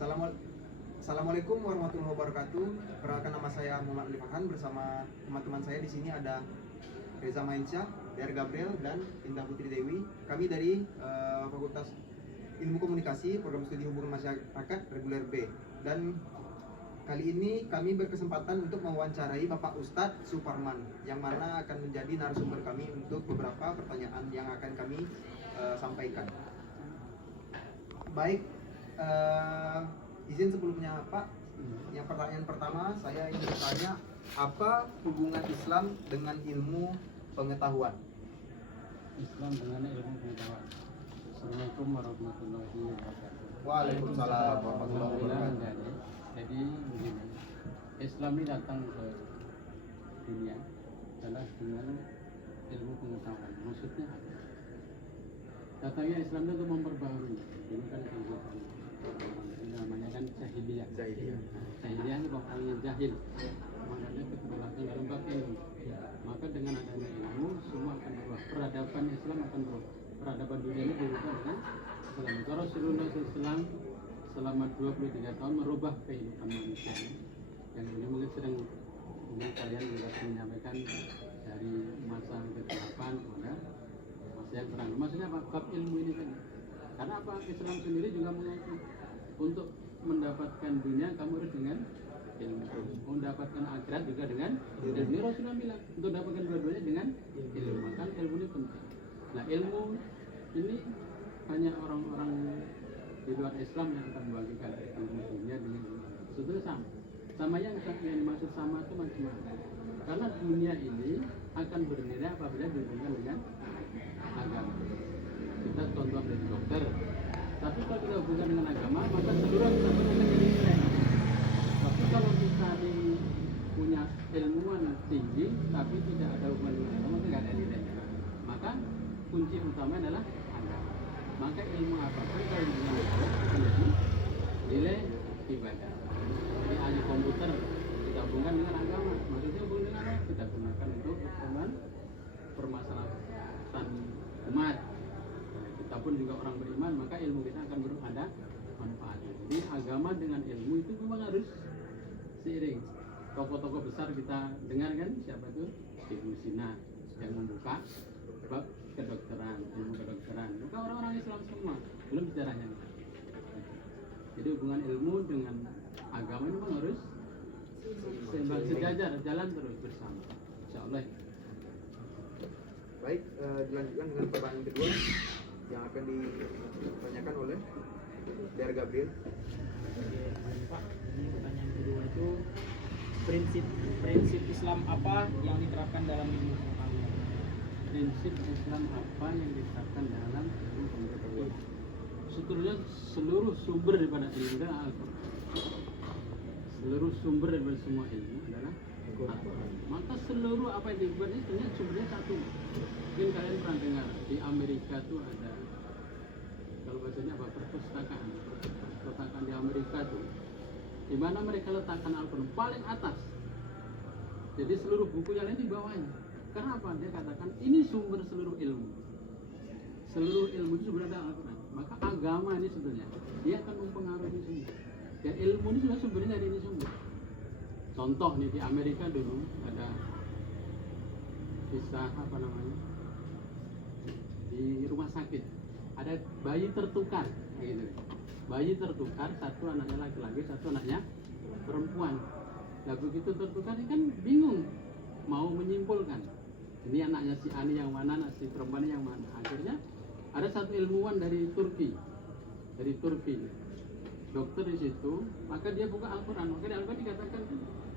Assalamualaikum warahmatullahi wabarakatuh. Perkenalkan, nama saya Muhammad Ali Farhan. Bersama teman-teman saya di sini ada Reza Mainsyah, DR Gabriel, dan Indah Putri Dewi. Kami dari Fakultas Ilmu Komunikasi, Program Studi Hubungan Masyarakat Reguler B. Dan kali ini kami berkesempatan untuk mewawancarai Bapak Ustadz Suparman, yang mana akan menjadi narasumber kami untuk beberapa pertanyaan yang akan kami sampaikan. Baik, izin sebelumnya Pak, yang pertanyaan pertama saya ingin bertanya, apa hubungan Islam dengan ilmu pengetahuan? Islam dengan ilmu pengetahuan. Assalamualaikum warahmatullahi wabarakatuh. Waalaikumsalam warahmatullahi wabarakatuh. Jadi begini, Islam ini datang ke dunia adalah dengan ilmu pengetahuan. Maksudnya apa? Datangnya Islam itu untuk memperbaharui. Ini kan kehidupan namanya kan jahiliyah. Jahiliyah itu orang yang jahil. Makanya keterbelakangan dalam bab ilmu. Maka dengan adanya ilmu semua akan berubah. Peradaban Islam akan berubah. Peradaban dunia ini berubah dengan Islam. Maka Rasulullah SAW selama 23 tahun merubah kehidupan manusia. Yang ini mungkin sedang kalian juga menyampaikan dari masa kegelapan kepada masa yang terang. Maksudnya apa? Bab ilmu ini kan. Karena apa? Islam sendiri juga mengaku untuk mendapatkan dunia kamu harus dengan ilmu, mendapatkan akhirat juga dengan ilmu. Ini Rasulullah bilang untuk dapatkan dua-duanya dengan ilmu. Maka ilmu ini penting. Nah, ilmu ini hanya orang-orang di luar Islam yang akan membagikan ilmu dunia dengan ilmu. Sebetulnya sama yang dimaksud sama itu macam-macam. Karena dunia ini akan bernilai apabila dihubungkan dengan agama. Kita contoh dari dokter, tapi kalau kita hubungkan dengan agama, maka seluruh kesatuan akan jadi nilai. Tapi kalau kita punya ilmuwan tinggi, tapi tidak ada hubungan dengan agama, itu tidak ada nilai. Maka kunci utama adalah agama. Maka ilmu apapun kalau hubungan agama akan jadi nilai ibadah. Jadi ahli komputer kita hubungkan dengan agama, maksudnya hubungan dengan apa? Kita gunakan untuk keperluan permasalahan umat. Kita pun juga orang beriman, maka ilmu kita akan ada manfaatnya. Jadi agama dengan ilmu itu memang harus seiring. Tokoh-tokoh besar kita dengar kan, siapa itu? Ibnu Sina yang membuka bab kedokteran, ilmu kedokteran. Bukan orang-orang Islam semua, belum sejarahnya. Jadi hubungan ilmu dengan agama ini memang harus seimbang, sejajar, jalan terus bersama. Insya Allah. Baik, dilanjutkan dengan pertanyaan kedua yang akan ditanyakan oleh DR Gabriel. Pak, ini pertanyaan kedua itu prinsip Islam apa yang diterapkan dalam ilmu pengetahuan? Prinsip Islam apa yang diterapkan dalam ilmu pengetahuan? Sebetulnya seluruh sumber daripada ilmu adalah Al-Quran. Seluruh sumber daripada semua ilmu adalah Al-Quran. Maka seluruh apa yang dibuat itu sumbernya satu. Mungkin kalian pernah dengar di Amerika tuh ada, kalau bacanya apa, perpustakaan di Amerika tuh, di mana mereka letakkan Al-Quran paling atas. Jadi seluruh buku yang lain di bawahnya. Karena apa? Dia katakan ini sumber seluruh ilmu. Seluruh ilmu itu sebenarnya Al-Quran. Maka agama ini sebenarnya dia akan mempengaruhi semua. Dan ilmu ini sudah sumbernya dari ini semua. Contoh nih, di Amerika dulu ada kisah apa namanya, di rumah sakit ada bayi tertukar gitu. Bayi tertukar, satu anaknya laki-laki, satu anaknya perempuan. Nah begitu tertukar ini kan bingung mau menyimpulkan ini anaknya si Ani yang mana, anak si perempuan yang mana. Akhirnya ada satu ilmuwan dari Turki, dokter di situ, maka dia buka Al-Quran. Maka di Al-Quran dikatakan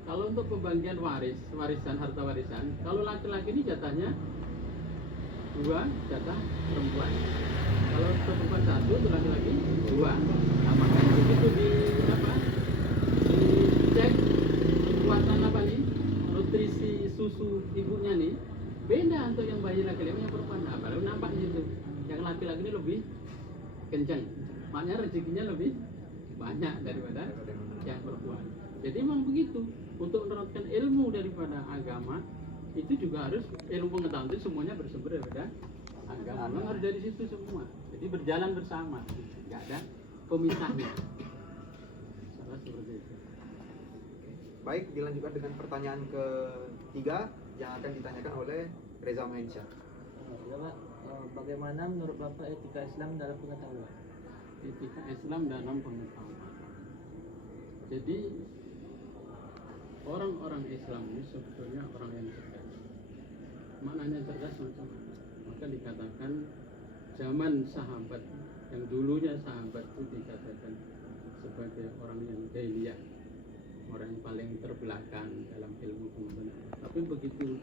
kalau untuk pembagian warisan, harta warisan, kalau laki-laki ini jatahnya 2, jatah perempuan. Kalau perempuan 1, itu laki-laki 2. Nah, makanya begitu dicek kekuatan apa nih, nutrisi susu ibunya nih, beda untuk yang bayi laki-laki yang perempuan. Nah, baru nampak di situ. Yang laki-laki ini lebih kencang, makanya rezekinya lebih banyak daripada yang perempuan. Jadi memang begitu. Untuk menerapkan ilmu daripada agama itu juga harus ilmu pengetahuan itu semuanya bersumber daripada agama. Memang harus dari situ semua. Jadi berjalan bersama, nggak ada pemisahnya. Baik, dilanjutkan dengan pertanyaan ketiga yang akan ditanyakan oleh Reza Mahensyah. Ya Pak, bagaimana menurut Bapak etika Islam dalam pengetahuan? Etika Islam dalam pengetahuan. Jadi orang-orang Islam ini sebetulnya orang yang cerdas. Maknanya cerdas macam mana? Maka dikatakan zaman sahabat yang dulunya sahabat itu dikatakan sebagai orang yang jahiliyah, orang yang paling terbelakang dalam ilmu pengetahuan. Tapi begitu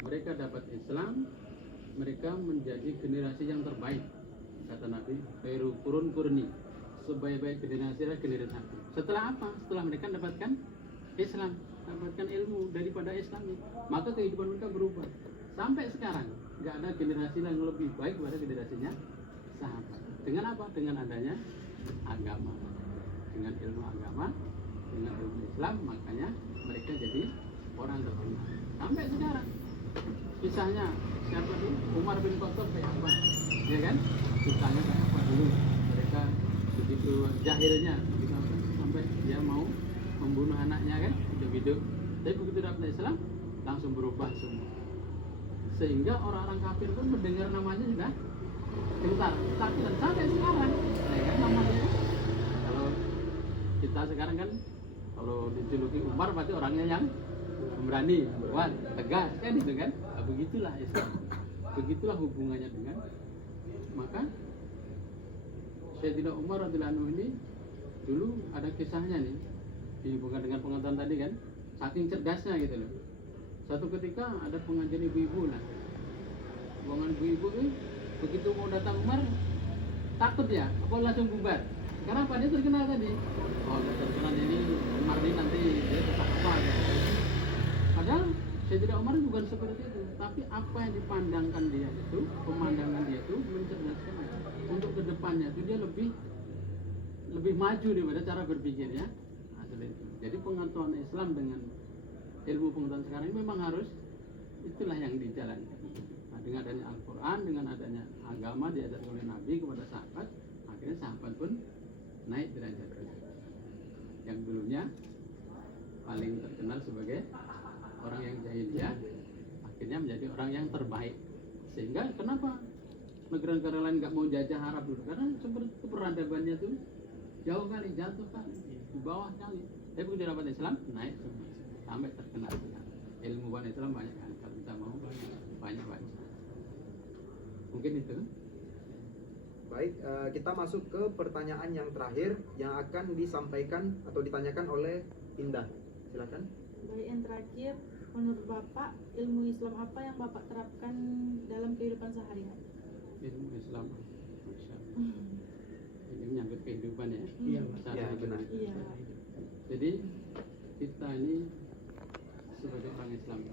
mereka dapat Islam, mereka menjadi generasi yang terbaik. Kata Nabi, khairu qurun qurni, sebaik-baik generasi adalah generasi aku. Setelah apa? Setelah mereka dapatkan Islam, dapatkan ilmu daripada Islam, maka kehidupan mereka berubah. Sampai sekarang nggak ada generasi yang lebih baik daripada generasinya sahabat. Dengan apa? Dengan adanya agama, dengan ilmu agama, dengan ilmu Islam, makanya mereka jadi orang terkenal. Sampai sekarang, kisahnya siapa tuh? Umar bin Khattab kayak apa? Ya kan? Kisahnya kayak apa dulu? Mereka begitu jahilnya, begitu apa? Sampai dia mau membunuh anaknya kan? Hidup-hidup. Tapi begitu dapat Islam, langsung berubah semua. Sehingga orang-orang kafir pun mendengar namanya juga gentar, takutan sampai sekarang. Ya kan namanya? Kalau kita sekarang kan, kalau dijuluki Umar berarti orangnya yang pemberani, kuat, tegas kan itu kan? Nah, begitulah Islam. Begitulah hubungannya dengan, maka Sayyidina Umar radhiyallahu anhu ini dulu ada kisahnya nih dihubungkan dengan pengetahuan tadi kan, saking cerdasnya gitu loh. Satu ketika ada pengajian ibu-ibu lah, ruangan ibu-ibu ini begitu mau datang Umar takut ya, apa langsung bubar. Karena apa? Dia terkenal tadi. Oh, dia terkenal ini Umar ini nanti dia tetap apa gitu. Padahal Sayyidina Umar bukan seperti itu, tapi apa yang dipandangkan dia itu, pemandangan dia itu mencerdaskan untuk kedepannya itu dia lebih maju daripada cara berpikirnya. Jadi pengetahuan Islam dengan ilmu pengetahuan sekarang ini memang harus, itulah yang dijalankan. Nah, dengan adanya Al-Quran, dengan adanya agama diajarkan oleh Nabi kepada sahabat, akhirnya sahabat pun naik derajat. Yang dulunya paling terkenal sebagai orang yang jahiliyah, akhirnya menjadi orang yang terbaik. Sehingga kenapa negara-negara lain nggak mau jajah Arab dulu? Karena seperti peradabannya tuh jauh kali, jatuh kali, di bawah kali. Tapi begitu dapat Islam, naik semua, sampai terkenal. Ilmu Islam banyak kan, kalau kita mau banyak baca. Mungkin itu. Baik, kita masuk ke pertanyaan yang terakhir yang akan disampaikan atau ditanyakan oleh Indah. Silakan. Baik, yang terakhir, menurut Bapak, ilmu Islam apa yang Bapak terapkan dalam kehidupan sehari-hari? Ilmu Islam, Masya Allah. Ini menyangkut kehidupan ya. Iya, Ya, benar. Iya. Jadi kita ini sebagai orang Islam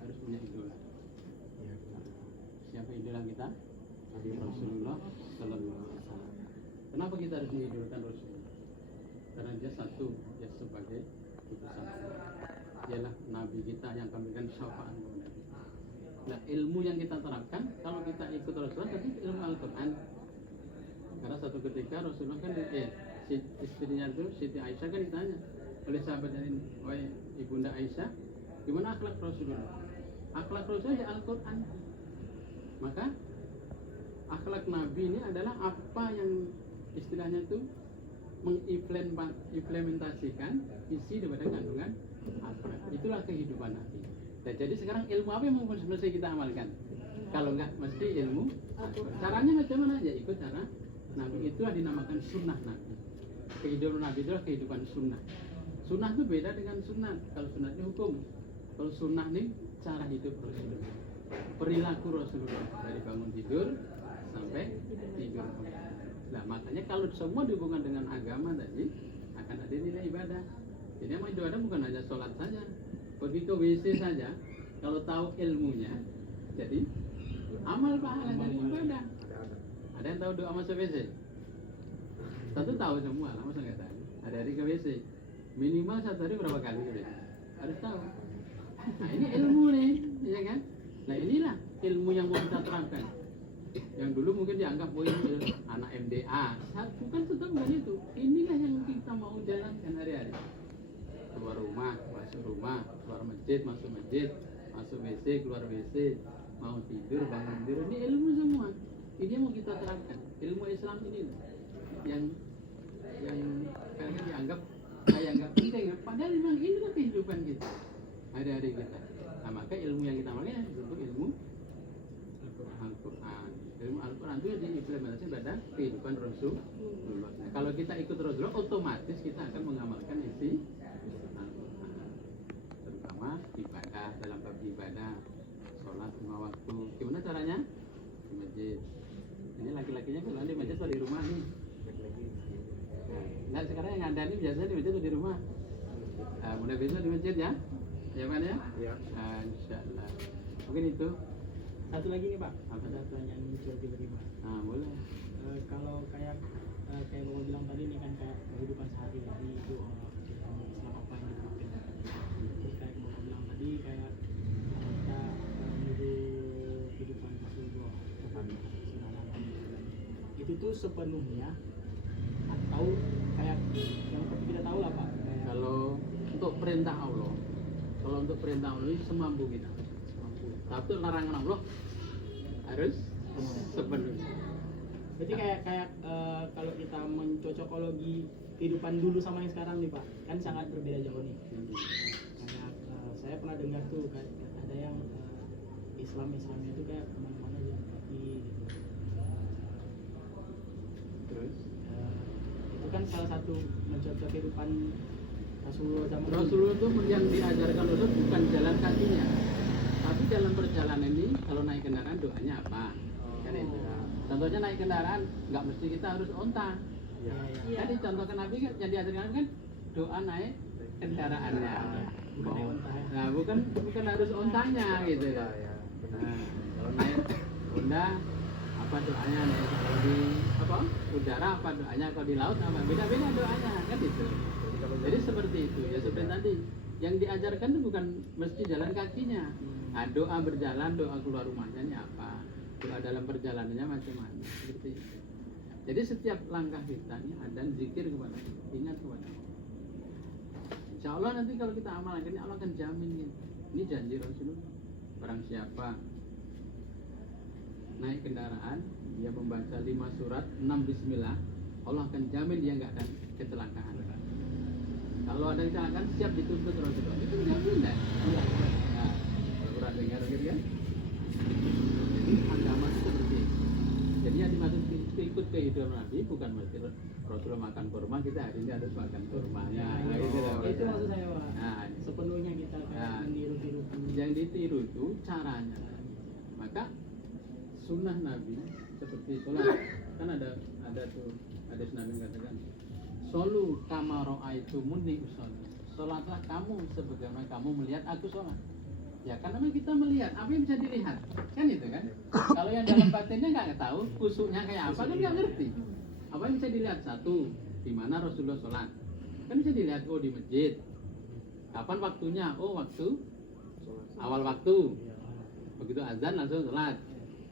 harus punya idola. Siapa idola kita? Rasulullah Sallallahu Alaihi Wasallam. Kenapa kita harus mengidolakan Rasulullah? Karena dia satu, dia sebagai utusan Allah. Dialah Nabi kita yang akan memberikan syafaat kepada kita. Nah, ilmu yang kita terapkan kalau kita ikut Rasulullah tadi ilmu Al-Quran. Karena satu ketika Rasulullah kan istrinya itu Siti Aisyah kan ditanya oleh sahabatnya ini, wahai ibunda Aisyah, gimana akhlak Rasulullah? Akhlak Rasulullah ya Al-Quran. Maka akhlak Nabi ini adalah apa yang istilahnya itu mengimplementasikan isi daripada kandungan Al-Quran. Itulah kehidupan Nabi. Dan jadi sekarang ilmu apa yang mesti kita amalkan? Kalau enggak mesti ilmu Al-Quran. Caranya macam mana? Ya ikut cara Nabi. Itulah dinamakan sunnah Nabi. Kehidupan Nabi itulah kehidupan sunnah. Sunnah itu beda dengan sunat. Kalau sunat itu hukum. Kalau sunnah ini cara hidup Rasulullah, perilaku Rasulullah dari bangun tidur sampai tidur. Nah, makanya kalau semua dihubungkan dengan agama tadi akan ada nilai ibadah. Jadi yang ibadah bukan hanya sholat saja, pergi ke WC saja. Kalau tahu ilmunya, jadi amal pahala dari ibadah. Ada yang tahu doa masuk WC? Satu tahu semua lah, masa nggak tahu? Ada hari ke WC, minimal satu hari berapa kali ke WC? Harus tahu. Nah ini ilmu nih, ya kan? Nah inilah ilmu yang mau kita terangkan. Yang dulu mungkin dianggap anak MDA, bukan tetap bukan itu. Inilah yang kita mau jalankan hari-hari. Keluar rumah, masuk masuk masjid, masuk WC, keluar WC, mau tidur, bangun tidur, ini ilmu semua. Ini yang mau kita terangkan. Ilmu Islam ini loh, yang kadang dianggap kayak nggak penting, padahal memang inilah kehidupan kita hari-hari kita. Nah, maka ilmu yang kita pakai disebut ilmu Al-Quran. Ilmu Al-Quran itu diimplementasi pada kehidupan Rasulullah. Nah, kalau kita ikut Rasulullah, otomatis kita akan mengamalkan isi Al-Quran, terutama ibadah, dalam bab ibadah, sholat 5 waktu. Gimana caranya? Di masjid. Ini laki-lakinya kalau di masjid atau di rumah nih? Nah, sekarang yang ada nih biasanya di masjid atau di rumah? Nah, mulai besok di masjid ya? Ya kan ya? Iya. Nah, insya-Allah. Mungkin itu. Satu lagi nih Pak, Apa? ada pertanyaan muncul tiba-tiba. Nah, boleh. Kalau kayak Bapak bilang tadi nih kan kayak kehidupan sehari-hari itu Islam apa yang diterapkan. Terus kayak Bapak bilang tadi kayak kita menuju kehidupan Rasulullah itu tuh sepenuhnya atau kayak yang seperti kita tahu lah Pak kayak Kalau untuk perintah Allah, kalau untuk perintah Allah ini semampu kita. Tapi larangan Allah harus sepenuhnya. berarti kayak kalau kita mencocokologi kehidupan dulu sama yang sekarang nih Pak kan sangat berbeda jauh nih. Kayak saya pernah dengar tuh kayak ada yang Islamnya itu kayak kemana-mana jadi kaki gitu. Terus Itu kan salah satu mencontoh kehidupan Rasulullah zaman dulu. Rasulullah itu yang diajarkan Rasul bukan jalan kakinya, tapi dalam perjalanan ini kalau naik kendaraan doanya apa? Kan itu. Contohnya naik kendaraan nggak mesti kita harus onta. Iya, iya. Jadi contoh ke Nabi kan yang diajarkan kan doa naik kendaraannya. Bukan naik onta ya. Nah, bukan harus ontanya gitu. Nah, kalau naik Honda apa doanya, naik kalau di udara apa doanya, kalau di laut apa, beda-beda doanya kan itu. Jadi seperti itu ya, seperti tadi yang diajarkan itu bukan mesti jalan kakinya. Nah, doa berjalan, doa keluar rumahnya ini apa, doa dalam perjalanannya macam-macam seperti itu. Jadi setiap langkah kita ini ada zikir kepada Allah, ingat kepada Allah. Insya Allah nanti kalau kita amalkan ini Allah akan jamin gitu. Ini janji Rasulullah. Barang siapa naik kendaraan, dia membaca 5 surat, 6 bismillah, Allah akan jamin dia nggak akan kecelakaan. Kalau ada kecelakaan siap dituntut Rasulullah. Itu jaminan. Nah, Al-Quran dengar gitu kan? Jadi agama itu seperti itu. Jadi yang dimaksud ikut kehidupan Nabi bukan mesti Rasulullah makan kurma, kita hari ini harus makan kurma. Ya, Itu maksud saya Pak. Nah, Sepenuhnya kita kayak meniru-tiru. yang ditiru itu caranya. Maka sunnah Nabi seperti sholat kan ada tuh hadis Nabi katakan solu kama ra'aitumuni usolli, sholatlah kamu sebagaimana kamu melihat aku sholat. Ya karena kita melihat apa yang bisa dilihat kan itu kan. Kalau yang dalam batinnya nggak tahu kusuknya kayak apa kan nggak ngerti. Apa yang bisa dilihat? Satu, di mana Rasulullah sholat kan bisa dilihat, oh di masjid. Kapan waktunya? Oh waktu awal waktu, begitu azan langsung sholat.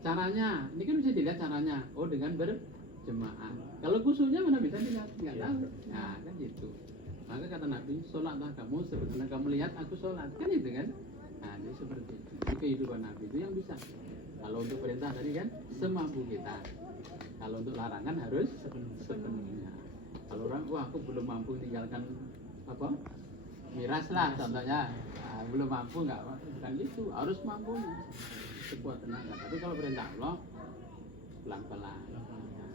Caranya ini kan bisa dilihat caranya, oh dengan berjemaah. Kalau kusuknya mana bisa dilihat? Nggak tahu. Nah kan gitu. Maka kata Nabi, sholatlah kamu sebagaimana kamu lihat aku sholat, kan itu kan. Nah jadi seperti itu. Jadi kehidupan Nabi itu yang bisa. Kalau untuk perintah tadi kan semampu kita. Kalau untuk larangan harus sepenuhnya. Kalau orang, wah aku belum mampu tinggalkan apa? Miras lah contohnya. Nah, belum mampu nggak? Bukan gitu, harus mampu sekuat tenaga. Tapi kalau perintah Allah pelan-pelan.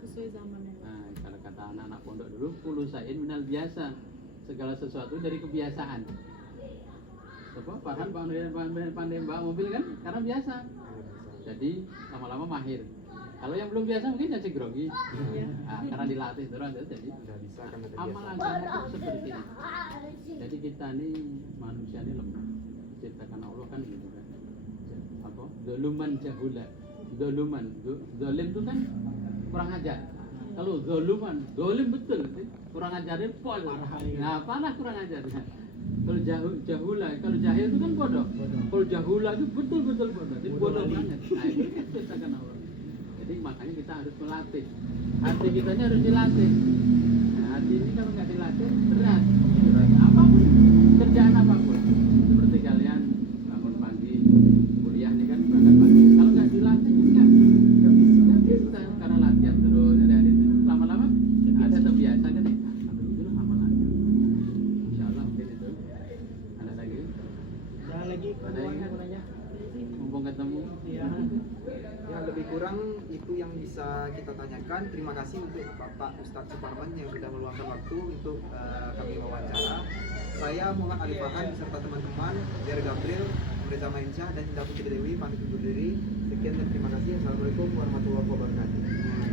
Sesuai zamannya. Nah, kalau kata anak-anak pondok dulu, kullu sa'in minal biasa. Segala sesuatu dari kebiasaan. Apa? Farhan pandai bawa mobil kan? Karena biasa. Jadi lama-lama mahir. Kalau yang belum biasa mungkin jadi grogi. Nah, karena dilatih terus jadi amal agama itu seperti itu. Jadi kita ini manusia ini lemah. Diciptakan Allah kan gitu kan. Apa? Zoluman jahula. Zolim itu kan kurang ajar. Kalau zoluman, zolim betul. Kurang ajarnya pol. Nah, parah kurang ajarnya. Kalau jahula, kalau jahil itu kan bodoh. Kalau jahula itu betul-betul bodoh. Jadi bodoh banget. Nah, itu kan diciptakan Allah. Jadi makanya kita harus melatih. Hati kita ini harus dilatih. Nah, hati ini kalau nggak dilatih berat. Apapun, kerjaan apapun. Seperti kalian kurang itu yang bisa kita tanyakan. Terima kasih untuk Bapak Ustadz Suparman yang sudah meluangkan waktu untuk kami wawancara. Saya Muhammad Ali Fahan beserta teman-teman dari Gabriel, Reza Mainsyah dan Indah Putri Dewi pamit undur diri. Sekian dan terima kasih. Assalamualaikum warahmatullahi wabarakatuh.